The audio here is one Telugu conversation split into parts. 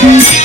Thank you.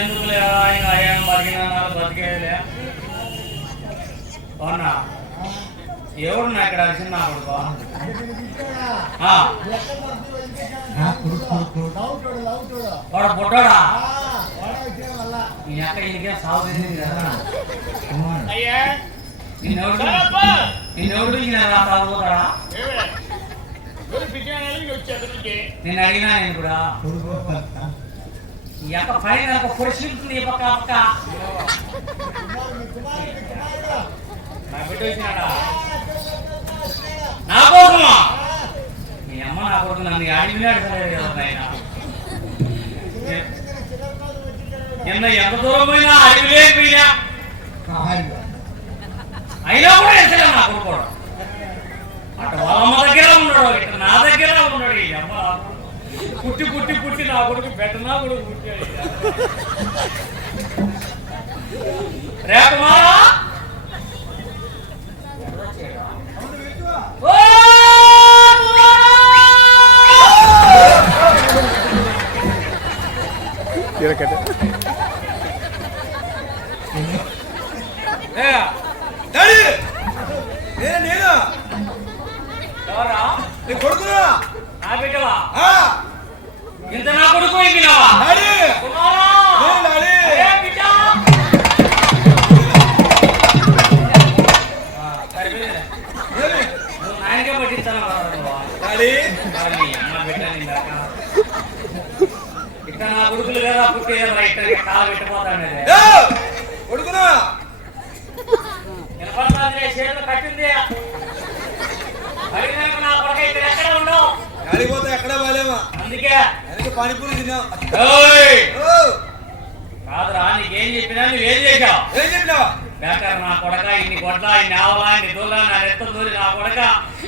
ఎందుకు లేదా ఇంకా ఏం బతికినా బతికేదిలే? అవునా? ఎవరున్నా ఇక్కడ చిన్న కొడుకు? ఆ, వాడు పుట్టాడా ఈ అక్క ఇంకేం సాగు తెలియదు కదా? నిన్నెవడు నిన్నెవడు అక్కడి నుంచి నేను అడిగినా నేను కూడా. ఈ అక్క పైన ఒక పొడిచిస్తుంది ఈ పక్క ఆ పక్క నా బిడ్డ వచ్చినాడా నా కోసమా మీ అమ్మ నా కొడుకు నన్ను అడిగినాడు సరే కదా నాయన నిన్న ఎంత దూరం పోయినా అడవిలే పోయినా అయినా కూడా ఎసలే నా కొడుకు అటు వాళ్ళమ్మ దగ్గర ఉన్నాడు ఇటు నా దగ్గర ఉన్నాడు ఈ అమ్మ నా కొడుకు. పుట్టి పుట్టి పుట్టి నా కొడుకు పెట్ట నా కొడుకు పుట్టాడు ఈ అమ్మ. రేపు మారా ఓ ఏ, డాడీ నేను నేను ఎవరా నీ కొడుకునా నా బిడ్డవా ఆ, ఇంత నా కొడుకు ఎక్కినావా డాడీ కుమారా నేను డాడీ అరే బిడ్డ ఆ, సరిపోయిందిలే. నేను, నువ్వు నాయనకే పట్టిస్తాను కదా నువ్వు. డాడీ మరి నీ అమ్మ బిడ్డ నిందాక. ఇట్ట నా కొడుకులు కదా పుట్టేదా ఇట్ట కాలు పెట్టిపోతాను ఏ, కొడుకునా వినపడుతుంది చేతులు కట్టింది. అడిగినాక నా కొడుకు ఇక్కడ ఎక్కడ ఉండవు డాడీ పోతే ఎక్కడ బాలేమా అందుకే. వెనక పానీపూరి తిన్నాం. ఓయ్! ఓ, కాదురా నీకేం చెప్పినా నువ్వేం చేశావు? ఏం చెప్పినావు? బేకర్ నా కొడక ఇన్ని కొట్ల ఇన్ని ఆవలా ఇన్ని దూల నా రెత్త దూరి నా కొడక.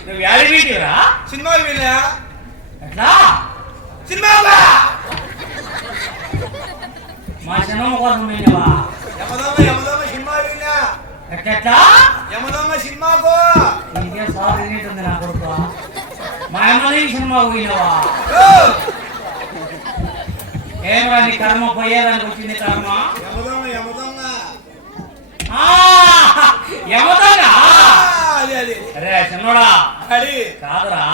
నువ్వు ఏడిపోయిరా సినిమాకి వెళ్ళా? ఎట్లా? సినిమా మా చిన్నమ్మ కోసం పోయినవా యమదమ్మ యమదమ్మ సినిమాకి వెళ్ళా ఎట్లా యమదమ్మ సినిమాకు నీకే సార్ తినేటుంది నా కొడుకు? మా అమ్మని సినిమా పోయినవా? ఏమరా నీ కర్మ? పోయేదానికి వచ్చింది కర్మ? యమదమ్మ యమదమ్మ ఆ, యమదొంగ ఆ, అది అది అరే చిన్నోడా. కాదురా.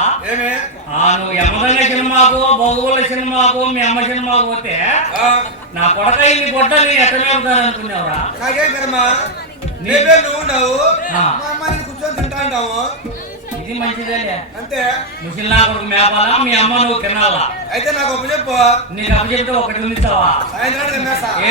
నువ్వు యమదొంగ సినిమాకు బొగుల సినిమాకు మీ అమ్మ సినిమాకు పోతే నా కొడక ఇన్ని గొడ్డలు ఎట్లా మేపుతాను అనుకున్నావురా? నాకేం కర్మ? నీవే నువ్వు నేను కూర్చొని తింటా ఉంటాము ఇది మంచిదేలే. అంతే. ముసలి నా కొడుకు మేపాలా? మీ అమ్మ నువ్వు తినాలా? అయితే నాకు ఒక చెప్పు. నీకు అప్పు చెప్తే ఒకటి ఉండిస్తావా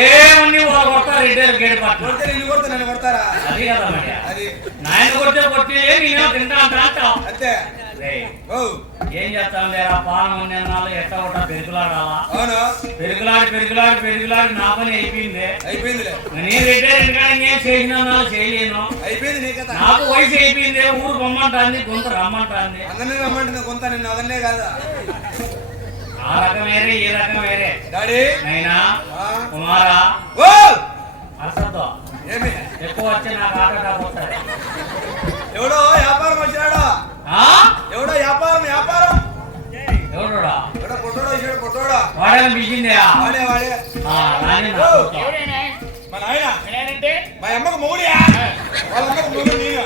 ఏమన్నీ వాళ్ళు కొడతారు రిటైర్ గేట్ పట్ల కొడితే నన్ను కొడతారా? అది కదా మరి. అది. నాయన కొడితే కొట్టి నేనేమో తింటా అంటా అంతే. ఏం చేస్తాం లేరా పానం ఉన్నన్నాళ్ళు ఎట్ట కొట్ట పెరుగులాడాలా? పెరుగులాడి పెరుగులాడి పెరుగులాడి నా పని అయిపోయింది. అయిపోయిందిలే. నేను రిటైర్ నేను చేసిన చేయలేను. అయిపోయింది నాకు వయసు అయిపోయింది ఊరు పొమ్మంటాంది కొంత రమ్మంటాంది. అందరినీ రమ్మంటుంది కొంత నిన్ను అదన్నే కాదా? ఆ రకం వేరే ఈ రకం వేరే. డాడీ. నైనా. కుమారా? ఓ. అసలు ఏమి? ఎక్కువ వచ్చి నాకు ఆట వస్తుంది ఎవడో వ్యాపారం వచ్చినాడు? ఎవడో వ్యాపారం వ్యాపారం? ఎవడురా ఎవడో పొట్టోడో వచ్చాడు పొట్టోడో? వాడేనా పిలిచిందా వాడే వాడే. మా నాయన. మా అమ్మకు మొగుడియా వాళ్ళ అమ్మకు మొగుడు నేను.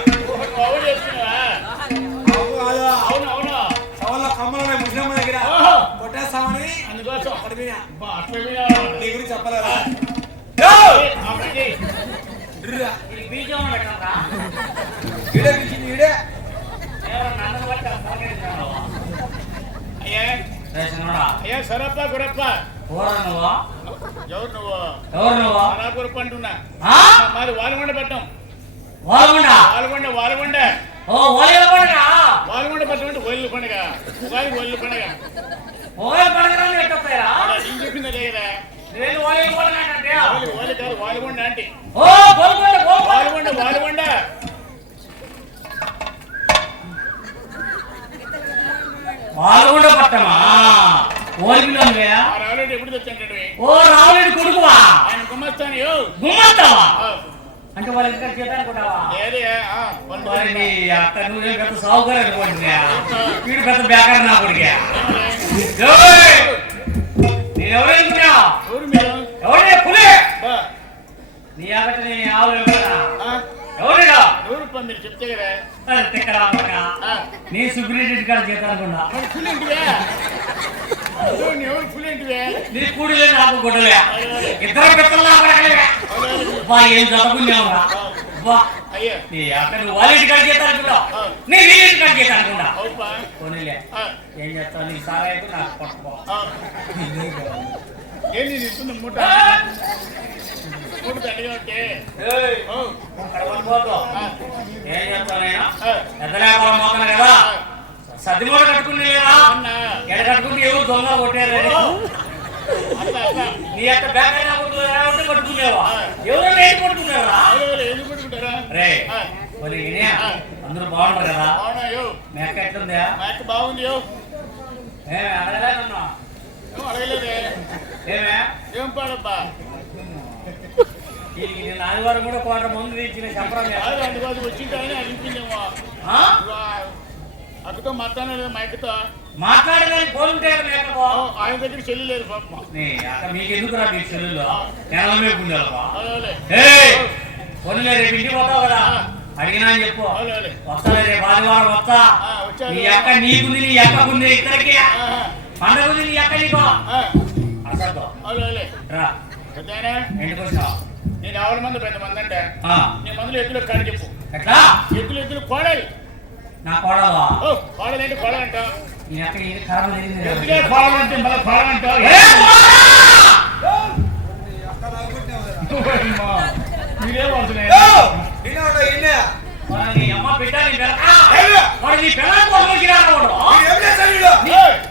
కమ్మలు ముస్లిం దగ్గర. కొట్టేస్తామని అందుకోసం. నీ గురించి చెప్పలేదా? పిలిచింది ఎవరు నన్ను బట్టి ఆ ఫోన్ చేసినావా? అయ్యా సరప్ప గురప్ప ఎవరు నువ్వు ఎవరు నువ్వు ఎవరు నువ్వు? అలా గురప్ప అంటున్నా ఆ? మరి వాలగొండ పట్టం వాలగుండ? వాలగొండ వాలగొండ. ఓ ఓలిగల పండుగ? వాలగొండ పట్టం అంటే ఒళ్ళు పండుగ. ఉగాది ఒళ్ళు పండుగ. ఓలి పండుగ ఎట్టొస్తాయా అలా నేను చెప్పింది లేదా నేను ఓలిగల పండుగ అంటే ఓలి ఓలి కాదు వాలగొండ అంటే. ఓ గోల్కొండ గోల్కొండ. వాలగొండ వాలగొండ. పాల్గొండ పట్టమా తెచ్చాంటే ఓ రావులేడు కొడుకువా? గుమ్మస్తావా? అంటే వాళ్ళ ఇంకా చేతానుకుంటావా ఏది? ఆ, వాళ్ళు మరి నీ అక్క నువ్వే పెద్ద సౌకర్యం పోయిందా వీడు పెద్ద బేకారు నా కొడుకే. నేను ఎవరు అనుకున్నా ఎవరు పులి! నీ అక్కట నీ ఆవులు ఎవరా ఎవరు మీరు చెప్తే కదా. నీ సుగ్రీరెడ్డి కాడ చేత అనుకున్నా. మరి ఫుల్ ఏంటివే అదో నీ కూడిలే నాకు గుడ్డలే ఇద్దరు పెద్దలు బా ఏం చదువుకున్నావురా బా. నీ అక్కడ ఇంటి కాడ చేత అనుకున్నావు? నీ ఇంటి కాడ చేత అనుకున్నా? అవుపా. పోనీలే. ఏం చేస్తావు? నీ సారా అయితే నాకు పట్టుకో మూట మూట దండిగా ఉంటే ఏయ్, ఓ, అక్కడ పట్టుకోవద్దు. ఆ, ఏం చేస్తావు నేను ఆ. పెద్ద వ్యాపారం పోతాను కదా సర్ది మూట కట్టుకుని లేదా ఎడ కట్టుకుంటే ఎవరు దొంగ కొట్టారు? నీ యొక్క బ్యాగ్ అయినా ఉంటే పట్టుకునేవా ఎవరు ఎందుకు పట్టుకుంటారా రే మరి అందరూ బాగుంటారు కదా? మేక ఎట్లుందా? మా అక్క బాగుంది యో. ఏ అడగలేదన్నా ఏం అడగలేదే. ఏమే? ఏం పాడబ్బా? ఆదివారం కూడా కోట మందు ఇచ్చిన చెప్పడం లేదు. కాదు అక్కతో మాట్లాడలేదు మా అక్కతో మాట్లాడడానికి ఫోన్ ఉంటే మేకపో ఆయన దగ్గర చెల్లి లేదు పాపం. మీ చెల్లెల్లో నెల పోనీలే రేపు ఇంటికి పోతావు కదా. అడిగినా అని చెప్పు. అవులే వస్తాలే రేపు ఆదివారం వస్తా. ఆ, వచ్చాను. నీ అక్క నీకుంది నీ అక్కకుంది ఇద్దరికి ఆహా. పండగ ఉంది నీ అక్క నీకో? ఆ, అసలు అవులే రా. పెద్దయినా ఇంటికి వచ్చినావు? నేను మంది పెద్ద మంది అంటే ఆ, నీ మందులు ఎద్దులు కాని చెప్పు. ఎట్లా ఎద్దులు ఎద్దులు కోడలు నా కోడవా ఓ కోడలు అంటే కోడలు అంటావు నీ అక్క ఇది ఖరాబ్ జరిగింది ఎద్దులే కోడలు అంటే మళ్ళీ కోడలు అంటావు ఏ కుమారా! నీ అక్క నాకుంటున్నావు కదా. మీరేం అవుతున్నాయి ఓ! నిన్నే ఉన్నావు, ఈయన్నే. మరి నీ అమ్మ బిడ్డ నీ పెరక ఏయ్యా! మరి నీ పిల్లల కోసం వచ్చినాడు వాడు. వీడు ఏం చేశాడు వీడు?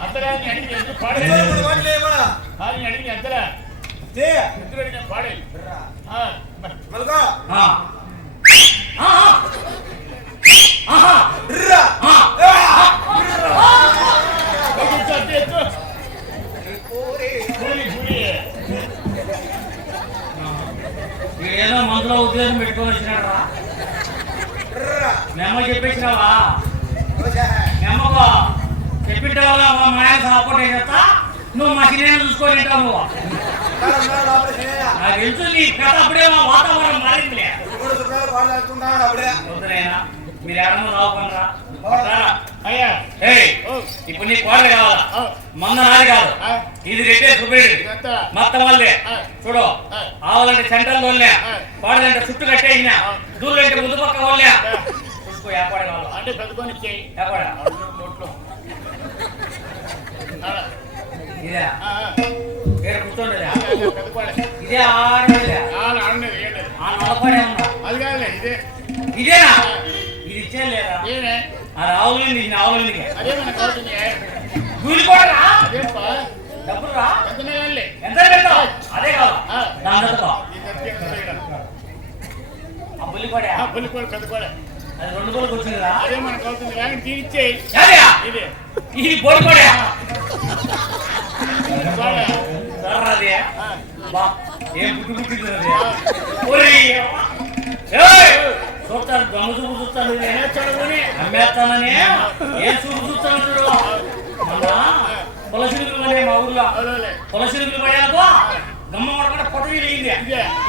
అంతరా నీ అడిగి ఎందుకు ఇంట్లో పాడేది ఇప్పుడు వాటిలో ఏమన్నా? నీ అడిగి ఎంతరా తే. ఎద్దులు అడిగిన పాడేది రా. సపోర్ట్ చేస్తా నువ్వు మా సినిమా చూసుకొని చేయ. నాకు తెలుసు నీ కథ అప్పుడే మా వాతావరణం మారిందిలే మీరు ఏయ్ ఓ, ఇప్పుడు నీ కోడలు కావాలా మంద నాది కాదు ఇది రెడ్డే సుబ్బేడు మొత్తం వాళ్ళే. చూడు. ఆవులంటే సెంట్రల్ వాళ్ళే. కోడలంటే చుట్టూ కట్టేసిన ఆ. దూరంటే ముందు పక్క వాళ్ళే చూసుకో ఏపాడే వాళ్ళు అంటే ఏపాడా నోట్లో అలా. ఇదే ఆ, ఆ, పేరు కూర్చోండిదే అదే, అదే, పెద్దపాడే. ఇదే ఆడేదే ఆ, ఆడనేది, ఏంటది? ఆ నలపడే ఉన్నా అది కాదులే ఇదే ఇదేనా ఇది ఇచ్చే లేదా ఏమే ఆ రావులు నీకు ఆవులకి అదే మన కావుతుంది కూలిపోడరా అదేపా డబ్బులు రా ఎంతనే కానీ ఎంత పెడతావు అదే కాదు ఆ. దాని చదువుకో ఆ పులిపడే ఆ పులి కూడా పెద్ద కూడా అది రెండు రోజులకు వచ్చిందిరా అదే మన కావుతుంది కానీ తీరిచ్చేయి యాదయా ఇదే ఇది పొడి చూస్తాను దొంగ చూపు చూస్తాను అమ్మేస్తానని ఏం చూపు చూస్తాను చూడు పడే మా ఊర్లో అవునులే. పొలసిరుగులు గమ్మ పడకుండా పొట్ట ఇదే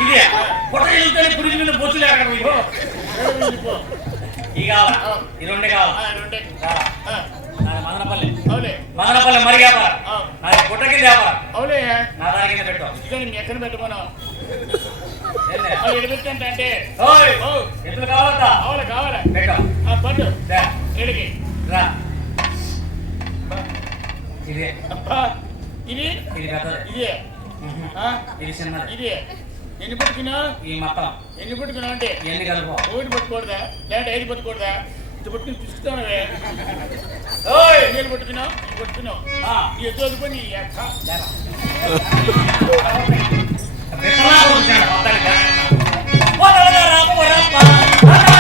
ఇదే. పొట్ట మీద ఈ కావాలా ఈ కావాలా మదనపల్లి అవులే మదనపల్లి మరి వ్యాపారం ఆ. నాది కింద వ్యాపారం అవులే నా దాని కింద పెట్టు ఎక్కడ ఓ ఎత్తులు కావాలంట కావాలి కావాలి? పెట్టు. ఎడికి రా. ఇది. ఇది? ఇది ఇదే. మ్మ్. ఆ, ఇది చిన్నది. ఇదే. ఎన్ని పట్టుకున్నావు? ఈ మొత్తం. ఎన్ని పట్టుకున్నావు అంటే? ఇవన్నీ కలుపు? ఒకటి పట్టుకూడదా లేదంటే ఐదు పట్టుకూడదా ఇది పట్టుకుని పిసుకుతానవే ఓయ్. ఎన్ని పట్టుకున్నావు? ఇది పట్టుకున్నావు? ఈ ఎత్తు వదుకొని Terlalu bicara, otak Mau dengar apa berapa?